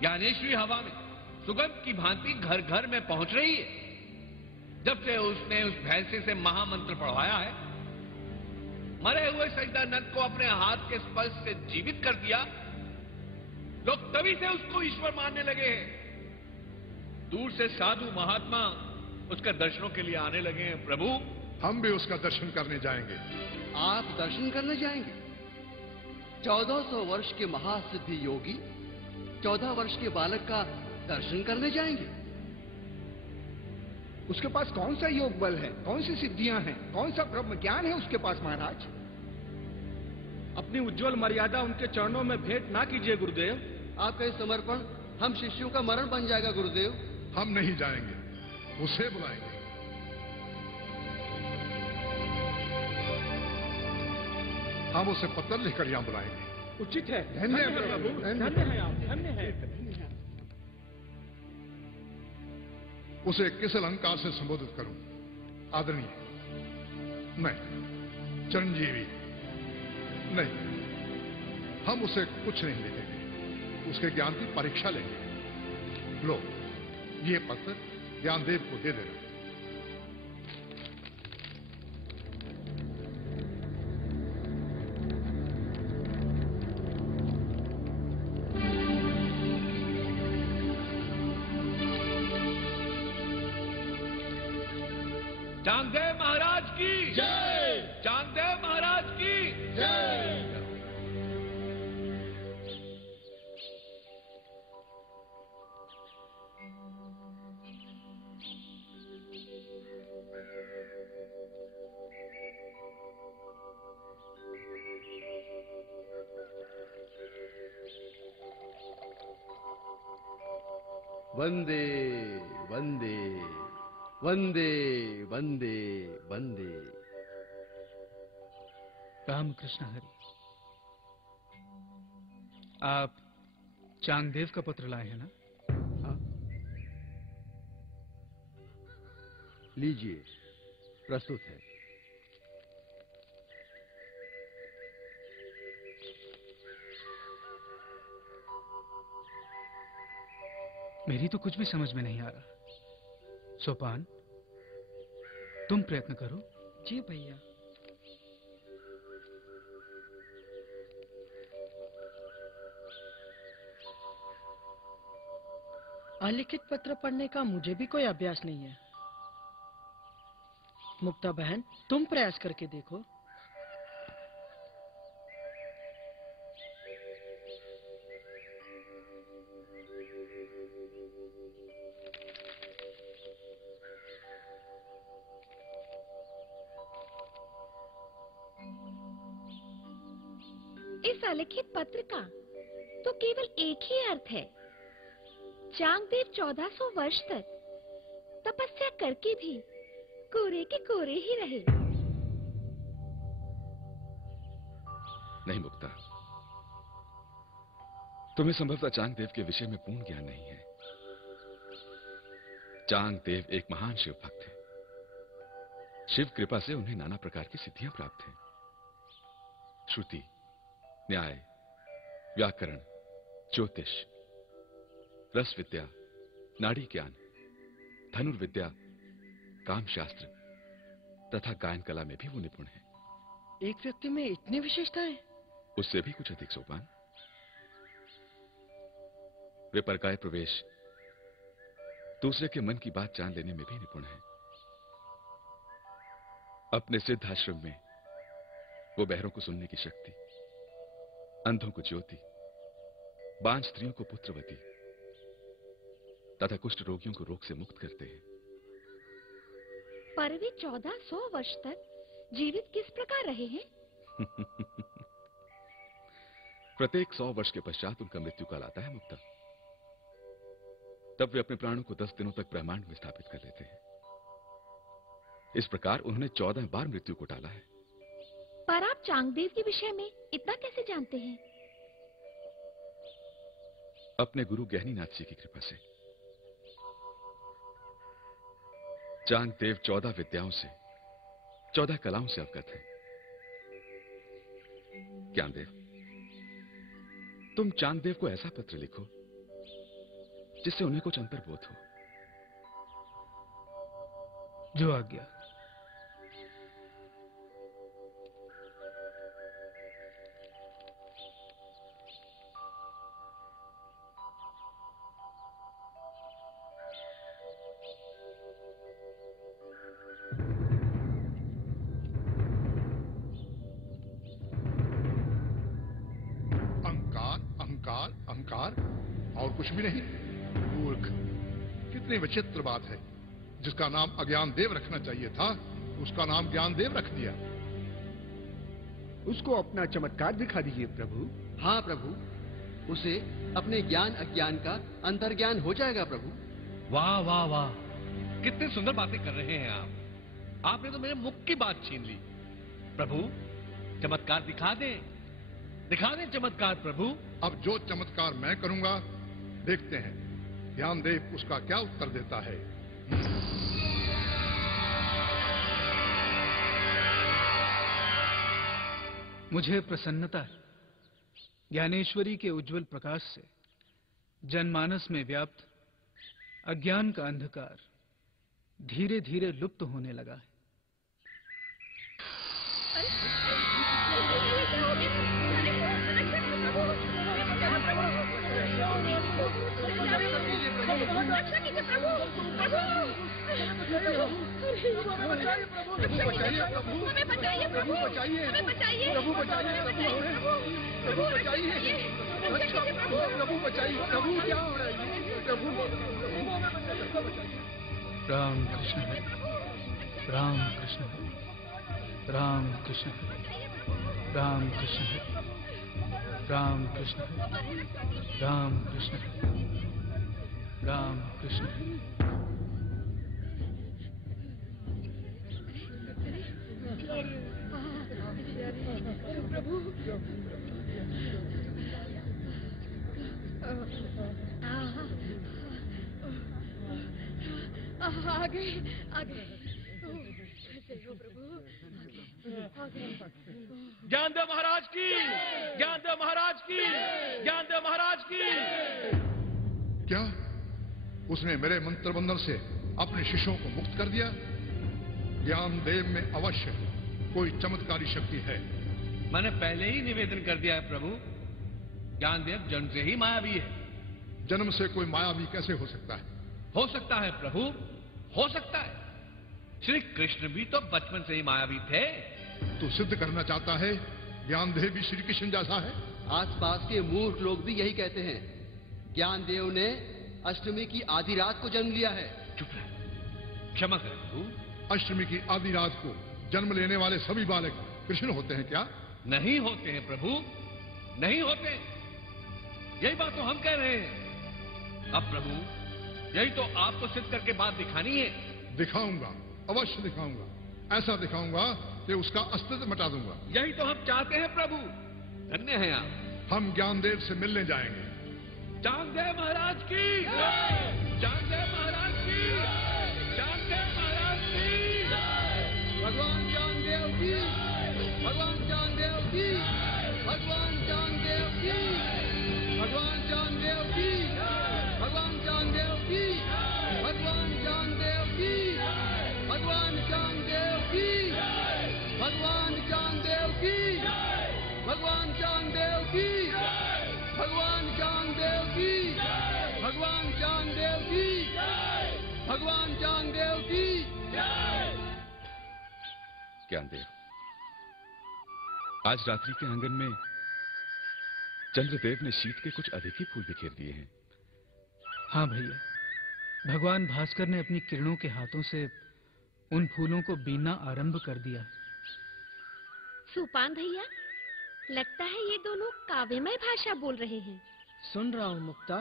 ज्ञानेश्वरी हवा में सुगंध की भांति घर घर में पहुंच रही है। जब से उसने उस भैंसे से महामंत्र पढ़वाया है, मरे हुए सजदानंद को अपने हाथ के स्पर्श से जीवित कर दिया, लोग तभी से उसको ईश्वर मानने लगे हैं। दूर से साधु महात्मा उसके दर्शनों के लिए आने लगे हैं। प्रभु, हम भी उसका दर्शन करने जाएंगे। आप दर्शन करने जाएंगे? 1400 वर्ष के महासिद्धि योगी 14 वर्ष के बालक का दर्शन करने जाएंगे? उसके पास कौन सा योग बल है, कौन सी सिद्धियां हैं, कौन सा ब्रह्म ज्ञान है उसके पास महाराज? अपनी उज्जवल मर्यादा उनके चरणों में भेंट ना कीजिए गुरुदेव। आपका ये समर्पण हम शिष्यों का मरण बन जाएगा गुरुदेव। हम नहीं जाएंगे, उसे बुलाएंगे। हम उसे पत्र लिखकर यहां बुलाएंगे। उचित है। धन्य है प्रभु, धन्य है आप, धन्य है। उसे किस अलंकार से संबोधित करूं? आदरणीय नहीं, चिरंजीवी नहीं, हम उसे कुछ नहीं लिखेंगे, उसके ज्ञान की परीक्षा लेंगे। लो, ये पत्र ज्ञानदेव को दे देना। चांगदेव महाराज की जय, चांगदेव महाराज की जय। वंदे वंदे वंदे वंदे वंदे। रामकृष्ण हरि। आप चांगदेव का पत्र लाए हैं ना? हाँ, लीजिए, प्रस्तुत है। मेरी तो कुछ भी समझ में नहीं आ रहा। सोपान, तुम प्रयत्न करो। जी भैया। अलिखित पत्र पढ़ने का मुझे भी कोई अभ्यास नहीं है। मुक्ता बहन, तुम प्रयास करके देखो। इस अलिखित पत्र का तो केवल एक ही अर्थ है। चांगदेव 1400 वर्ष तक तपस्या करके भी कोरे के कोरे ही रहे। नहीं मुक्ता, तुम्हें संभवतः चांगदेव के विषय में पूर्ण ज्ञान नहीं है। चांगदेव एक महान शिव भक्त है। शिव कृपा से उन्हें नाना प्रकार की सिद्धियां प्राप्त हैं। श्रुति, न्याय, व्याकरण, ज्योतिष, रस विद्या, नाड़ी ज्ञान, धनुर्विद्या, कामशास्त्र तथा गायन कला में भी वो निपुण है। एक व्यक्ति में इतनी विशेषताएं? उससे भी कुछ अधिक सोपान। वे परकाय प्रवेश, दूसरे के मन की बात जान लेने में भी निपुण है। अपने सिद्ध आश्रम में वो बहरों को सुनने की शक्ति, अंधों को ज्योति, बांझ स्त्रियों को पुत्रवती तथा कुष्ठ रोगियों को रोग से मुक्त करते हैं। पर वे 1400 वर्ष तक जीवित किस प्रकार रहे हैं? प्रत्येक 100 वर्ष के पश्चात उनका मृत्यु काल आता है मुक्ता। तब वे अपने प्राणों को 10 दिनों तक ब्रह्मांड में स्थापित कर लेते हैं। इस प्रकार उन्होंने 14 बार मृत्यु को टाला है। पर आप चांगदेव के विषय में इतना कैसे जानते हैं? अपने गुरु गहनीनाथ जी की कृपा से। चांगदेव 14 विद्याओं से, 14 कलाओं से अवगत है। ज्ञानदेव, तुम चांगदेव को ऐसा पत्र लिखो जिससे उन्हें कुछ अंतर्बोध हो। जो आज्ञा। अहंकार अहंकार और कुछ भी नहीं। मूर्ख, कितनी विचित्र बात है। जिसका नाम अज्ञान देव रखना चाहिए था उसका नाम ज्ञान देव रख दिया। उसको अपना चमत्कार दिखा दीजिए प्रभु। हाँ प्रभु, उसे अपने ज्ञान अज्ञान का अंतर्ज्ञान हो जाएगा प्रभु। वाह वाह वाह, कितनी सुंदर बातें कर रहे हैं आप। आपने तो मेरे मुख की बात छीन ली। प्रभु, चमत्कार दिखा दें चमत्कार प्रभु। अब जो चमत्कार मैं करूंगा देखते हैं ज्ञान देव उसका क्या उत्तर देता है। मुझे प्रसन्नता है ज्ञानेश्वरी के उज्जवल प्रकाश से जनमानस में व्याप्त अज्ञान का अंधकार धीरे धीरे लुप्त होने लगा है। राम कृष्ण हरे, राम कृष्ण हरे, राम कृष्ण हरे, राम कृष्ण हरे, राम कृष्ण हरे, राम कृष्ण हरे, राम कृष्ण हरे। प्रभु आगे आगे प्रभु, ज्ञानदेव महाराज की, ज्ञानदेव महाराज की, ज्ञानदेव महाराज की। क्या उसने मेरे मंत्र बंधन से अपने शिष्यों को मुक्त कर दिया? ज्ञान देव में अवश्य कोई चमत्कारी शक्ति है। मैंने पहले ही निवेदन कर दिया है प्रभु, ज्ञानदेव जन्म से ही मायावी है। जन्म से कोई मायावी कैसे हो सकता है? हो सकता है प्रभु, हो सकता है। श्री कृष्ण भी तो बचपन से ही मायावी थे। तू सिद्ध करना चाहता है ज्ञानदेव भी श्री कृष्ण जैसा है? आसपास के मूर्ख लोग भी यही कहते हैं। ज्ञानदेव ने अष्टमी की आधी रात को जन्म लिया है। चुप रहे, क्षमा करें प्रभु। अष्टमी की आधी रात को जन्म लेने वाले सभी बालक कृष्ण होते हैं क्या? नहीं होते हैं प्रभु, नहीं होते। यही बात तो हम कह रहे हैं। अब प्रभु, यही तो आपको सिद्ध करके बात दिखानी है। दिखाऊंगा, अवश्य दिखाऊंगा। ऐसा दिखाऊंगा कि उसका अस्तित्व मिटा दूंगा। यही तो हम चाहते हैं प्रभु। धन्य हैं आप। हम ज्ञानदेव से मिलने जाएंगे। ज्ञानदेव महाराज की, ज्ञानदेव महाराज की, ज्ञानदेव महाराज की। भगवान ज्ञानदेव की, भगवान ज्ञानदेव की, भगवान ज्ञानदेव की, भगवान ज्ञानदेव की, भगवान ज्ञानदेव की, भगवान ज्ञानदेव की, भगवान ज्ञानदेव की, भगवान ज्ञानदेव की, भगवान ज्ञानदेव की, भगवान ज्ञानदेव की, भगवान ज्ञानदेव की, भगवान ज्ञानदेव की। ज्ञानदेव, आज रात्रि के आंगन में चंद्रदेव ने शीत के कुछ अधिक ही फूल बिखेर दिए हैं। हाँ भैया, भगवान भास्कर ने अपनी किरणों के हाथों से उन फूलों को बीनना आरंभ कर दिया है। सुपान भैया, लगता है ये दोनों काव्यमय भाषा बोल रहे हैं। सुन रहा हूँ मुक्ता।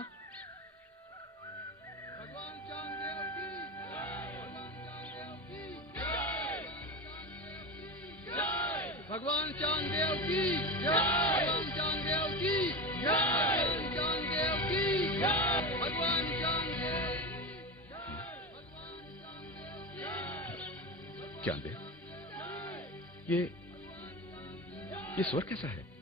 भगवान ज्ञानदेव की, भगवान ज्ञानदेव की, भगवान ज्ञानदेव की, भगवान ज्ञानदेव की, भगवान ज्ञानदेव की। ज्ञानदेव, ये स्वर कैसा है?